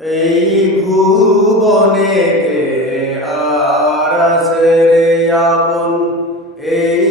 এই ভুবনে আর আছে রে এই